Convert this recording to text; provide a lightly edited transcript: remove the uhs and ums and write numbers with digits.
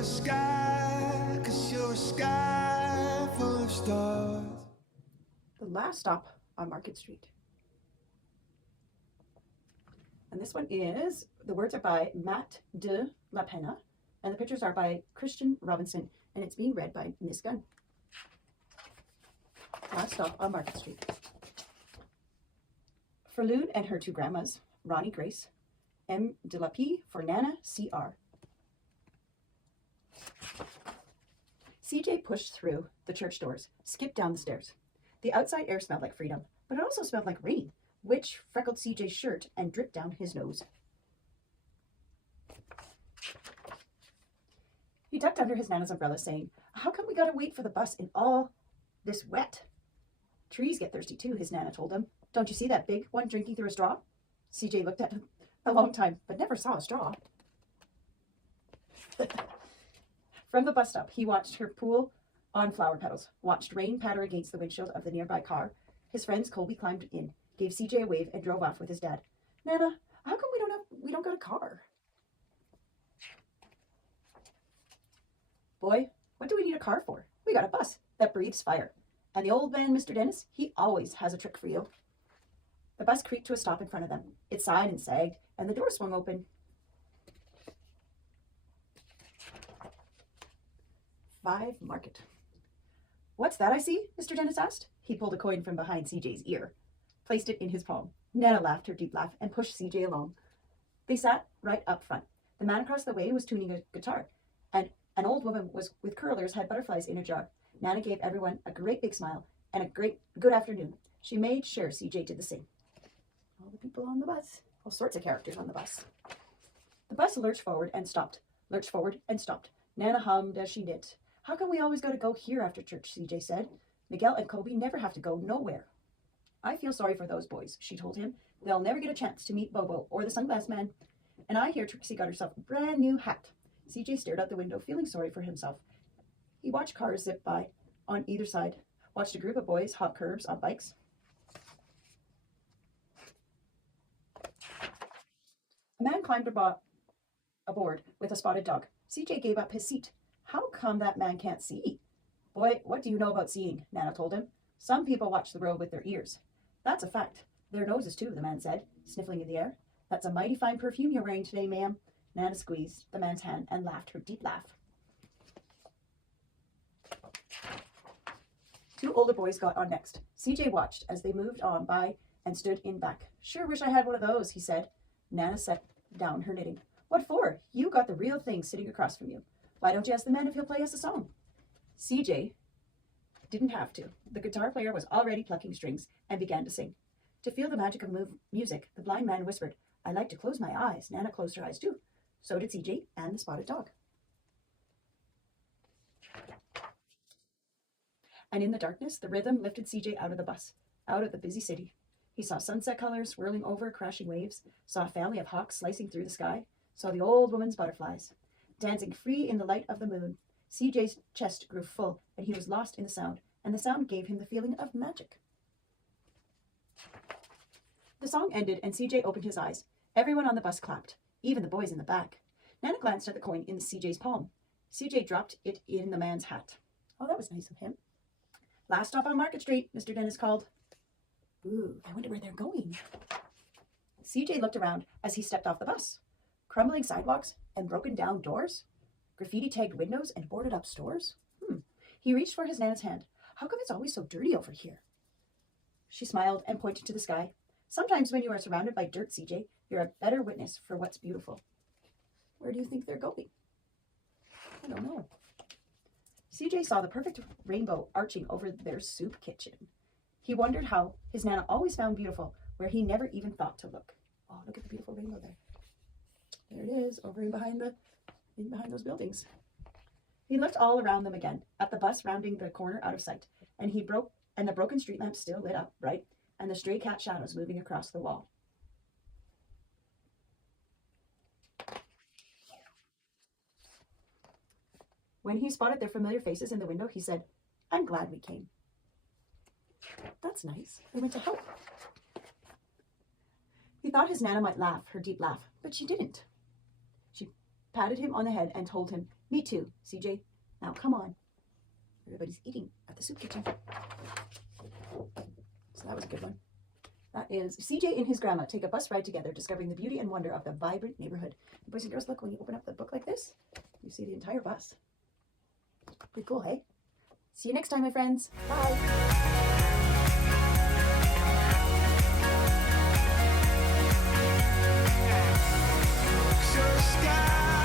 you're a sky, 'cause you're a sky full of stars. The last stop on Market Street. And this one is, the words are by Matt de la Peña, and the pictures are by Christian Robinson, and it's being read by Miss Gunn. Last stop on Market Street. For Loon and her two grandmas, Ronnie Grace, M. de la P. for Nana, C.R. CJ pushed through the church doors, skipped down the stairs. The outside air smelled like freedom, but it also smelled like rain, which freckled CJ's shirt and dripped down his nose. He ducked under his Nana's umbrella, saying, "How come we gotta wait for the bus in all this wet?" "Trees get thirsty too," his Nana told him. "Don't you see that big one drinking through a straw?" CJ looked at him a long time, but never saw a straw. From the bus stop, he watched her pool on flower petals, watched rain patter against the windshield of the nearby car. His friends Colby climbed in, gave CJ a wave, and drove off with his dad. "Nana, how come we don't got a car?" "Boy, what do we need a car for? We got a bus that breathes fire. And the old man, Mr. Dennis, he always has a trick for you." The bus creaked to a stop in front of them. It sighed and sagged, and the door swung open. 5 Market. "What's that I see?" Mr. Dennis asked. He pulled a coin from behind CJ's ear, placed it in his palm. Nana laughed her deep laugh and pushed CJ along. They sat right up front. The man across the way was tuning a guitar, and an old woman was with curlers had butterflies in a jar. Nana gave everyone a great big smile and a great good afternoon. She made sure CJ did the same. All the people on the bus, all sorts of characters on the bus. The bus lurched forward and stopped, lurched forward and stopped. Nana hummed as she did. "How come we always got to go here after church?" CJ said. "Miguel and Colby never have to go nowhere." "I feel sorry for those boys," she told him. "They'll never get a chance to meet Bobo or the Sunglass Man. And I hear Trixie got herself a brand new hat." CJ stared out the window, feeling sorry for himself. He watched cars zip by on either side, watched a group of boys hop curbs on bikes. A man climbed aboard with a spotted dog. CJ gave up his seat. "How come that man can't see?" "Boy, what do you know about seeing?" Nana told him. "Some people watch the road with their ears." "That's a fact. Their noses too," the man said, sniffling in the air. "That's a mighty fine perfume you're wearing today, ma'am." Nana squeezed the man's hand and laughed her deep laugh. 2 older boys got on next. CJ watched as they moved on by and stood in back. "Sure wish I had one of those," he said. Nana set down her knitting. "What for? You got the real thing sitting across from you. Why don't you ask the man if he'll play us a song?" CJ didn't have to. The guitar player was already plucking strings and began to sing. To feel the magic of music, the blind man whispered, "I like to close my eyes." Nana closed her eyes too. So did CJ and the spotted dog. And in the darkness, the rhythm lifted CJ out of the bus, out of the busy city. He saw sunset colors swirling over crashing waves, saw a family of hawks slicing through the sky, saw the old woman's butterflies. Dancing free in the light of the moon, CJ's chest grew full, and he was lost in the sound, and the sound gave him the feeling of magic. The song ended, and CJ opened his eyes. Everyone on the bus clapped, even the boys in the back. Nana glanced at the coin in CJ's palm. CJ dropped it in the man's hat. "Oh, that was nice of him." "Last stop on Market Street," Mr. Dennis called. "Ooh, I wonder where they're going." CJ looked around as he stepped off the bus. Crumbling sidewalks and broken down doors, graffiti-tagged windows and boarded-up stores. He reached for his Nana's hand. "How come it's always so dirty over here?" She smiled and pointed to the sky. "Sometimes when you are surrounded by dirt, CJ, you're a better witness for what's beautiful." "Where do you think they're going?" "I don't know." CJ saw the perfect rainbow arching over their soup kitchen. He wondered how his Nana always found beautiful where he never even thought to look. Oh, look at the beautiful rainbow there. There it is, over in behind those buildings. He looked all around them again, at the bus rounding the corner out of sight, and the broken street lamp still lit up bright, and the stray cat shadows moving across the wall. When he spotted their familiar faces in the window, he said, "I'm glad we came." That's nice. They went to help. He thought his Nana might laugh, her deep laugh, but she didn't. She patted him on the head and told him Me too, CJ. Now come on. Everybody's eating at the soup kitchen. So that was a good one. That is CJ and his grandma take a bus ride together, discovering the beauty and wonder of the vibrant neighborhood. And boys and girls, look, when you open up the book like this, you see the entire bus. Pretty cool, hey? See you next time, my friends. Bye. Your sky